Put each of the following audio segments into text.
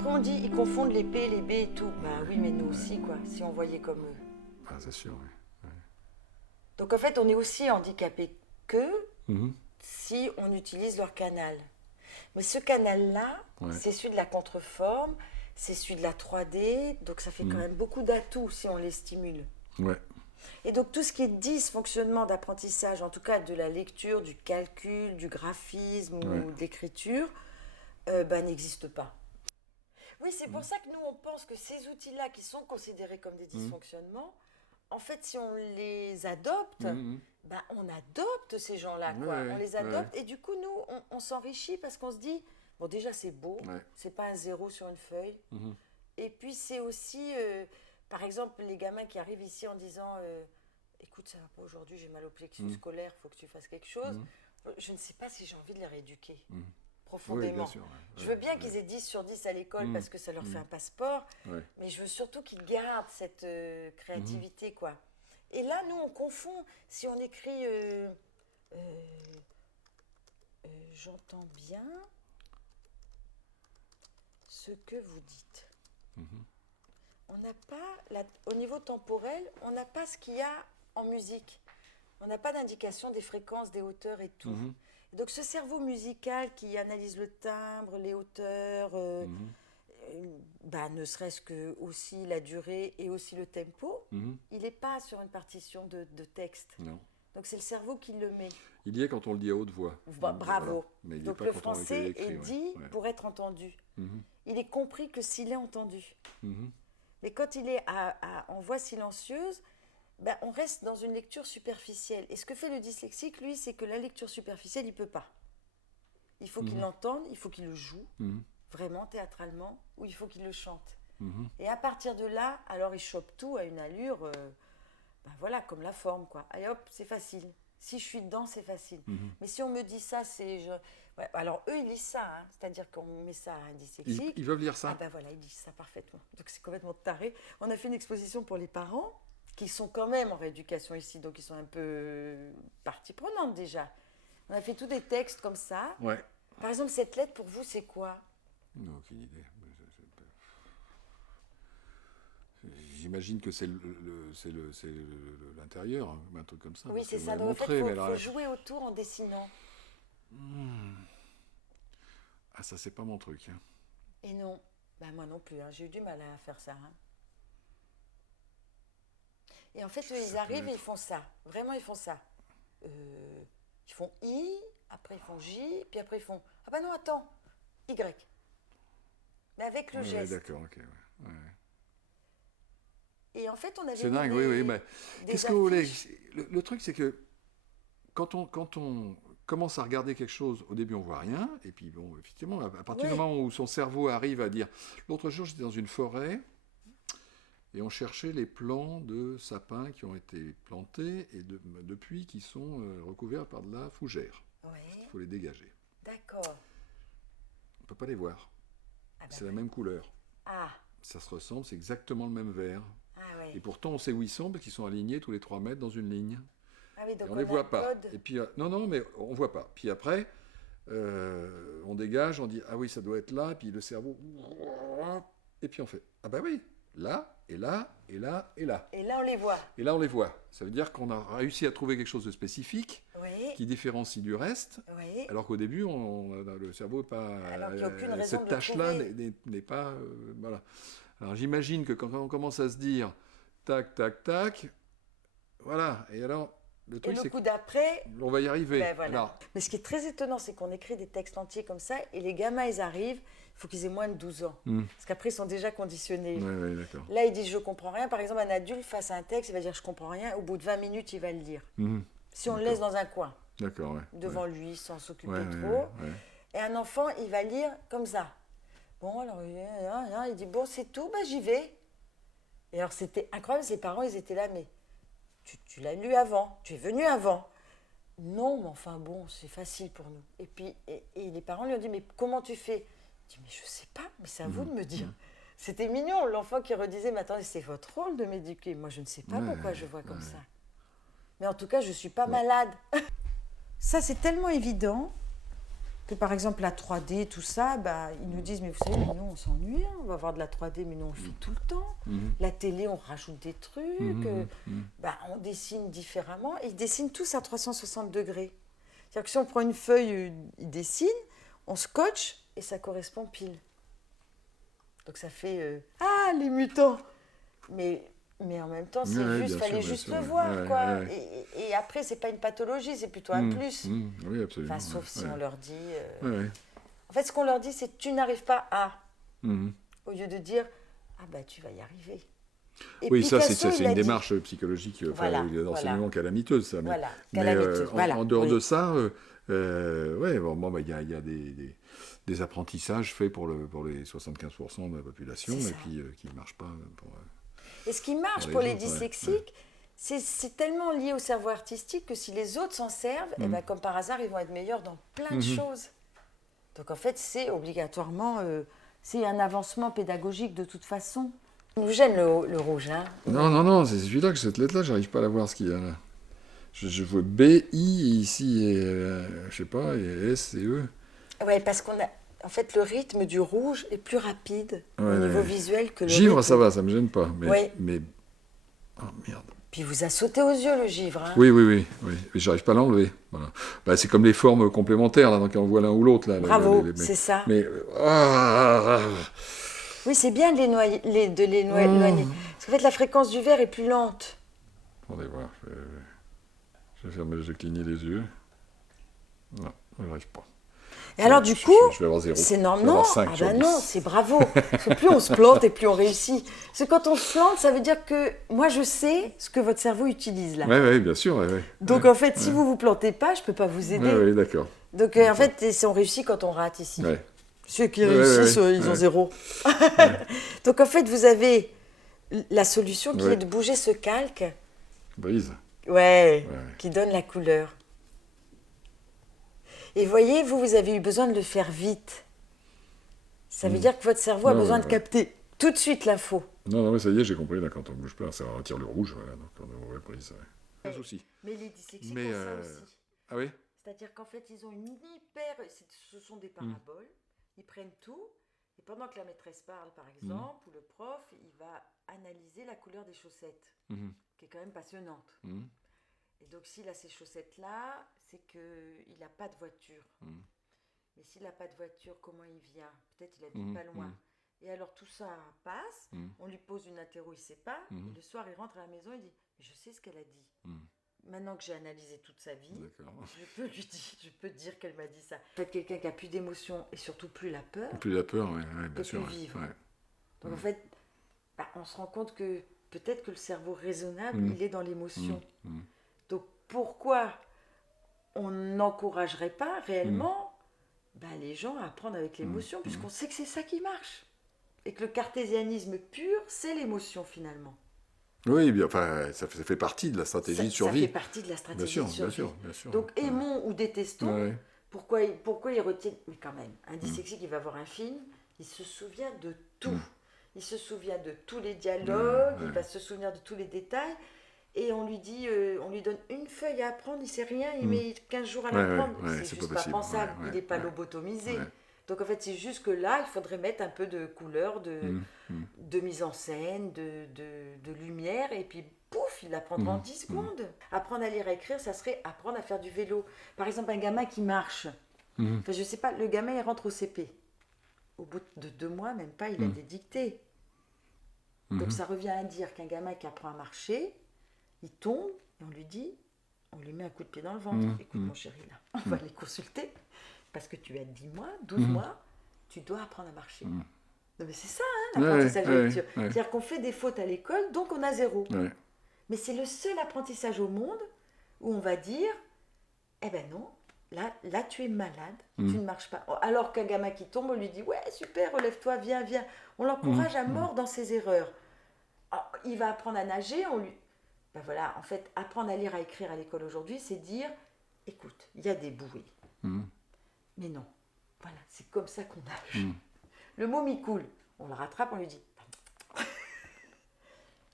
Après on dit, ils confondent les P, les B et tout. Bah oui, mais nous aussi, quoi, si on voyait comme eux. Ah, c'est sûr, oui. Donc en fait, on est aussi handicapé qu'eux Mhm. si on utilise leur canal. Mais ce canal-là, Ouais. c'est celui de la contreforme, c'est celui de la 3D, donc ça fait quand Mhm. même beaucoup d'atouts si on les stimule. Ouais. Et donc tout ce qui est dysfonctionnement d'apprentissage, en tout cas de la lecture, du calcul, du graphisme Ouais. ou de l'écriture, n'existe pas. Oui, c'est pour ça que nous, on pense que ces outils-là, qui sont considérés comme des dysfonctionnements, en fait, si on les adopte, Mhm. on adopte ces gens-là, quoi. Ouais, On les ouais. adopte et du coup, nous, on s'enrichit parce qu'on se dit, bon, déjà, c'est beau, Ouais. c'est pas un zéro sur une feuille. Mhm. Et puis, c'est aussi, par exemple, les gamins qui arrivent ici en disant, écoute, ça va pas aujourd'hui, j'ai mal au plexus scolaire, faut que tu fasses quelque chose. Je ne sais pas si j'ai envie de les rééduquer. Profondément. Oui, bien sûr. Ouais. Je veux bien qu'ils aient 10 sur 10 à l'école parce que ça leur fait un passeport, Ouais. mais je veux surtout qu'ils gardent cette créativité, quoi. Et là, nous, on confond. Si on écrit j'entends bien ce que vous dites. On n'a pas, au niveau temporel, on n'a pas ce qu'il y a en musique. On n'a pas d'indication des fréquences, des hauteurs et tout. Donc ce cerveau musical qui analyse le timbre, les hauteurs, ne serait-ce que aussi la durée et aussi le tempo, il n'est pas sur une partition de texte. Non. Donc c'est le cerveau qui le met. Il y est quand on le dit à haute voix. Bravo. Voilà. Mais il y est Donc pas le quand on français écrit, est dit ouais. pour être entendu. Mhm. Il est compris que s'il est entendu. Mhm. Mais quand il est en voix silencieuse, on reste dans une lecture superficielle. Et ce que fait le dyslexique, lui, c'est que la lecture superficielle, il ne peut pas. Il faut qu'il l'entende, il faut qu'il le joue, vraiment théâtralement, ou il faut qu'il le chante. Et à partir de là, alors il chope tout à une allure, voilà, comme la forme, quoi. Allez hop, c'est facile. Si je suis dedans, c'est facile. Mais si on me dit ça, c'est... Ouais, alors eux, ils lisent ça, hein. C'est-à-dire qu'on met ça à un dyslexique. Ils veulent lire ça. Ah voilà, ils lisent ça parfaitement. Donc c'est complètement taré. On a fait une exposition pour les parents, qui sont quand même en rééducation ici, donc ils sont un peu partie prenante déjà. On a fait tous des textes comme ça. Ouais. Par exemple, cette lettre, pour vous, c'est quoi? Non, aucune idée. J'imagine que c'est l'intérieur, un truc comme ça. Oui, c'est ça. Donc En fait, il faut jouer autour en dessinant. Ah, ça, c'est pas mon truc. Hein. Et non, moi non plus, hein. J'ai eu du mal à faire ça. Hein. Et en fait, eux, ils arrivent et ils font ça. Vraiment, ils font ça. Ils font I, après ils font J, puis après ils font... Ah non, attends, Y. Mais avec le geste. Ouais, d'accord, ok. Ouais. Et en fait, on avait... C'est dingue, oui. Mais qu'est-ce que vous voulez? Le truc, c'est que quand on commence à regarder quelque chose, au début, on voit rien. Et puis, bon, effectivement, à partir du moment où son cerveau arrive à dire... L'autre jour, j'étais dans une forêt... Et on cherchait les plants de sapins qui ont été plantés et depuis qui sont recouverts par de la fougère. Ouais. Il faut les dégager. D'accord. On ne peut pas les voir. C'est la même couleur. Ah. Ça se ressemble, c'est exactement le même vert. Ah ouais. Et pourtant, on sait où ils sont parce qu'ils sont alignés tous les 3 mètres dans une ligne. Ah oui, donc et on ne les voit pas. Et puis, non, mais on ne voit pas. Puis après, on dégage, on dit, ah oui, ça doit être là. Et puis le cerveau, et puis on fait, ah bah oui. Là, et là, et là, et là. Et là, on les voit. Et là, on les voit. Ça veut dire qu'on a réussi à trouver quelque chose de spécifique qui différencie du reste, alors qu'au début, le cerveau n'est pas... Alors qu'il n'y a aucune raison cette tâche-là n'est pas... voilà. Alors j'imagine que quand on commence à se dire tac, tac, tac, voilà. Et alors, le truc, c'est coup d'après... On va y arriver. Voilà. Alors... Mais ce qui est très étonnant, c'est qu'on écrit des textes entiers comme ça, et les gamins, ils arrivent... Il faut qu'ils aient moins de 12 ans. Parce qu'après, ils sont déjà conditionnés. Ouais, d'accord. Là, ils disent « je comprends rien ». Par exemple, un adulte face à un texte, il va dire « je comprends rien ». Au bout de 20 minutes, il va le lire. Si on le laisse dans un coin, devant lui, sans s'occuper trop. Et un enfant, il va lire comme ça. Bon, alors, il dit « bon, c'est tout, j'y vais ». Et alors, c'était incroyable. Ses parents, ils étaient là « mais tu l'as lu avant, tu es venu avant ». Non, mais enfin bon, c'est facile pour nous. Et puis, et les parents lui ont dit « mais comment tu fais ?» Je dis, mais je sais pas, mais c'est à vous de me dire. C'était mignon, l'enfant qui redisait, mais attendez, c'est votre rôle de m'éduquer. Moi, je ne sais pas pourquoi je vois comme ça. Mais en tout cas, je ne suis pas malade. Ça, c'est tellement évident que par exemple la 3D, tout ça, ils nous disent, mais vous savez, mais nous on s'ennuie, on va voir de la 3D, mais nous on le fait tout le temps. La télé, on rajoute des trucs, on dessine différemment, et ils dessinent tous à 360 degrés. C'est-à-dire que si on prend une feuille, ils dessinent, on scotche, et ça correspond pile. Donc ça fait, les mutants. Mais en même temps, fallait juste le voir, quoi. Ouais. Et après, c'est pas une pathologie, c'est plutôt un plus. Oui, absolument. Enfin, sauf si on leur dit... En fait, ce qu'on leur dit, c'est « tu n'arrives pas à ». Au lieu de dire « tu vas y arriver ». Et oui, Picasso, ça, c'est une démarche psychologique d'enseignement calamiteuse, ça. Mais en dehors de ça, il y a des apprentissages faits pour les 75% de la population, et puis qui ne marchent pas pour... Et ce qui marche pour les dyslexiques, c'est tellement lié au cerveau artistique que si les autres s'en servent, comme par hasard, ils vont être meilleurs dans plein de choses. Donc en fait, c'est obligatoirement c'est un avancement pédagogique de toute façon. Il nous gêne le rouge. Hein. Non, c'est celui-là, cette lettre-là, j'arrive pas à la voir ce qu'il y a là. Je vois B, I, ici, et je sais pas, et S et E. Oui, parce qu'on a... En fait, le rythme du rouge est plus rapide au niveau visuel que le givre, rythme. Ça va, ça me gêne pas. Mais... Oh, merde. Puis vous a sauté aux yeux, le givre. Hein. Oui. Mais j'arrive pas à l'enlever. Voilà. C'est comme les formes complémentaires, là, donc on voit l'un ou l'autre. Là, bravo, c'est ça. Mais... Oui, c'est bien de les noyer. Parce qu'en fait, la fréquence du verre est plus lente. Attendez voir. Je vais cligner les yeux. Non, je n'arrive pas. Et alors, du coup, je vais avoir 0. C'est normal. Non, c'est bravo. Parce que plus on se plante et plus on réussit. Parce que quand on se plante, ça veut dire que moi, je sais ce que votre cerveau utilise là. Oui, bien sûr. Donc, en fait, si vous ne vous plantez pas, je ne peux pas vous aider. Oui, d'accord. Donc, en fait, on réussit quand on rate ici. Ouais. Ceux qui réussissent, ils ont 0. Donc, en fait, vous avez la solution qui est de bouger ce calque. Brise. Qui donne la couleur. Et voyez, vous avez eu besoin de le faire vite. Ça veut dire que votre cerveau a besoin de capter tout de suite l'info. Non, mais ça y est, j'ai compris, là, quand on ne bouge pas, ça retire le rouge, donc on a repris. Pas de souci. Mais les dyslexiques ont ça aussi. Ah oui? C'est-à-dire qu'en fait, ils ont une ce sont des paraboles, ils prennent tout, et pendant que la maîtresse parle, par exemple, ou le prof, il va analyser la couleur des chaussettes, qui est quand même passionnante. Et donc, s'il a ces chaussettes-là, c'est qu'il n'a pas de voiture. Mais s'il n'a pas de voiture, comment il vient? Peut-être il habite pas loin. Et alors, tout ça passe, on lui pose une interro, il ne sait pas, et le soir, il rentre à la maison, il dit « Je sais ce qu'elle a dit. Maintenant que j'ai analysé toute sa vie, je peux dire qu'elle m'a dit ça. » En fait, quelqu'un qui n'a plus d'émotion, et surtout plus la peur, bien sûr. Peut vivre. Donc, en fait, on se rend compte que peut-être que le cerveau raisonnable, il est dans l'émotion. Donc, pourquoi on n'encouragerait pas réellement les gens à apprendre avec l'émotion, puisqu'on sait que c'est ça qui marche. Et que le cartésianisme pur, c'est l'émotion, finalement. Oui, ça fait partie de la stratégie de survie. Ça fait partie de la stratégie de survie. Bien sûr. Donc, aimons ou détestons, pourquoi ils retiennent... Mais quand même, un dyslexique, il va voir un film, il se souvient de tout. Il se souvient de tous les dialogues, il va se souvenir de tous les détails. Et on lui dit, on lui donne une feuille à apprendre, il ne sait rien, il met 15 jours à l'apprendre. C'est juste pas pensable, il n'est pas lobotomisé. Donc en fait, c'est juste que là, il faudrait mettre un peu de couleur, de mise en scène, de lumière, et puis pouf, il apprendra en 10 secondes. Apprendre à lire et écrire, ça serait apprendre à faire du vélo. Par exemple, un gamin qui marche, enfin, je ne sais pas, le gamin il rentre au CP. Au bout de 2 mois, même pas, il a des dictées. Donc ça revient à dire qu'un gamin qui apprend à marcher, il tombe et on lui met un coup de pied dans le ventre. Écoute mon chéri, là, on va les consulter parce que tu as 10 mois, 12 mois, tu dois apprendre à marcher. Non mais c'est ça, l'apprentissage de lecture. C'est-à-dire qu'on fait des fautes à l'école, donc on a 0. Mais c'est le seul apprentissage au monde où on va dire, non, là tu es malade, tu ne marches pas. Alors qu'un gamin qui tombe, on lui dit, ouais super, relève-toi, viens. On l'encourage à mort dans ses erreurs. Alors, il va apprendre à nager, voilà, en fait, apprendre à lire, à écrire à l'école aujourd'hui, c'est dire, écoute, il y a des bouées. Mais non, voilà, c'est comme ça qu'on nage. Le môme, il coule. On le rattrape, on lui dit,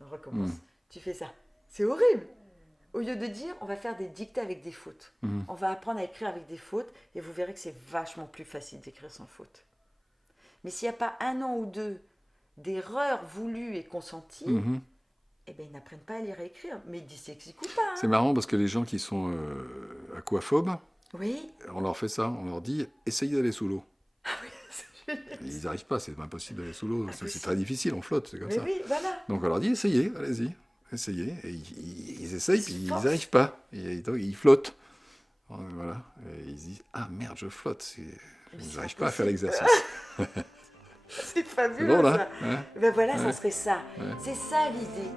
on recommence. Tu fais ça. C'est horrible. Au lieu de dire, on va faire des dictées avec des fautes. On va apprendre à écrire avec des fautes et vous verrez que c'est vachement plus facile d'écrire sans faute. Mais s'il n'y a pas 1 an ou 2 d'erreurs voulues et consenties, eh ben, ils n'apprennent pas à lire et écrire. Mais ils dyslexiques ou pas. C'est marrant parce que les gens qui sont aquaphobes, on leur fait ça, on leur dit essayez d'aller sous l'eau. Ah oui, c'est génial. Ils n'arrivent pas, c'est impossible d'aller sous l'eau, c'est très difficile, on flotte, c'est comme ça. Oui, voilà. Donc on leur dit essayez, allez-y, essayez. Et ils essayent, puis ils n'arrivent pas. Et donc, ils flottent. Voilà. Et ils disent ah merde, je flotte, je n'arrive pas à faire l'exercice. C'est fabuleux, bon, ça. Hein Ben voilà, ça serait ça. C'est ça l'idée.